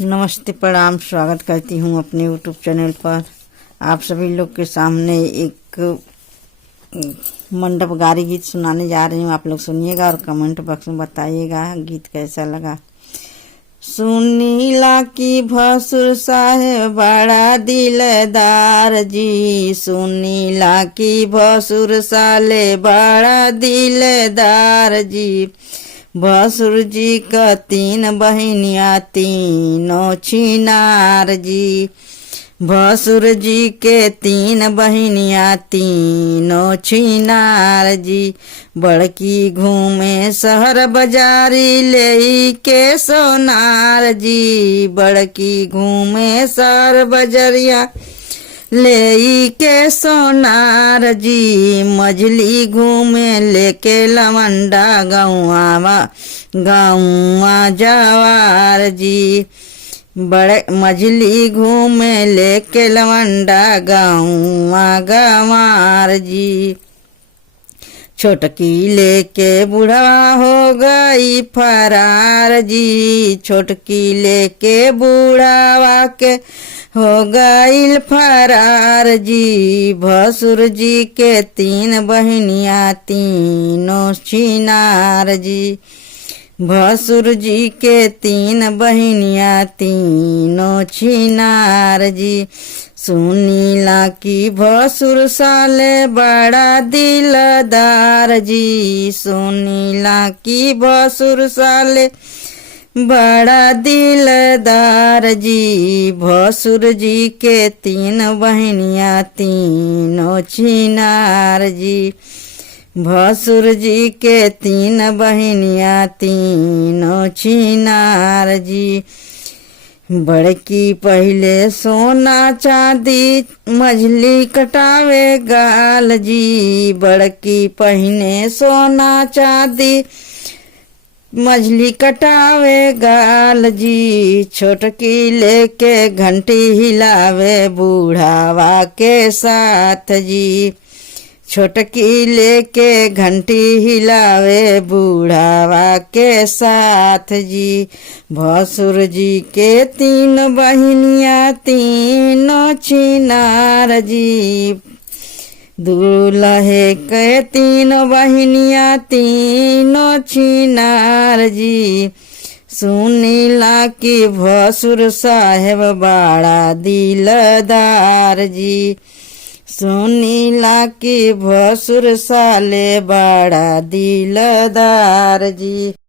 नमस्ते, प्रणाम। स्वागत करती हूँ अपने यूट्यूब चैनल पर। आप सभी लोग के सामने एक मंडप गारी गीत सुनाने जा रही हूँ। आप लोग सुनिएगा और कमेंट बॉक्स में बताइएगा गीत कैसा लगा। सुनीला की भसुर साहेब बड़ा दिलदार जी, सुनीला की भसुर साले बड़ा दिलदार जी। भसुर जी का तीन बहनिया तीनों छिनार जी, भसुर जी के तीन बहनिया तीनों छिनार जी। बड़की घूमे शहर बाजारी ले के सोनार जी, बड़की घूमे शहर बजरिया ले के सोनार जी। मझली घूमे लेके लवंडा गौआ जवार जी, बड़े मझली घूमे लेके लवंडा गौआ गंवार जी। छोटकी लेके बूढ़ा हो गई फरार जी, छोटकी लेके बूढ़ावा के हो गई फरार जी। भसुर जी के तीन बहनिया तीनों छिनार जी, भसुर जी के तीन बहनिया तीनों छिनार जी। सुनीला की भसुर साले बड़ा दिलदार जी, सुनीला की भसुर साले बड़ा दिलदार जी। भसुर जी के तीन बहनिया तीनों छिनार जी, भसुर जी के तीन बहनिया तीनों छिनार जी। बड़की पहले सोना चांदी मझली कटावे गाल जी, बड़की पहने सोना चांदी मझली कटावे गाल जी। छोटकी लेके घंटी हिलावे बूढ़ावा के साथ जी, छोटकी लेके घंटी हिलावे बूढ़ावा के साथ जी। भसुर जी के तीन बहनिया तीनों छिनार जी, दूल्हे के तीन बहनिया तीनों छिनार जी। सुनीला की भसुर साहेब बड़ा दिलदार जी, सुनीला की भसुर साले बड़ा दिलदार जी।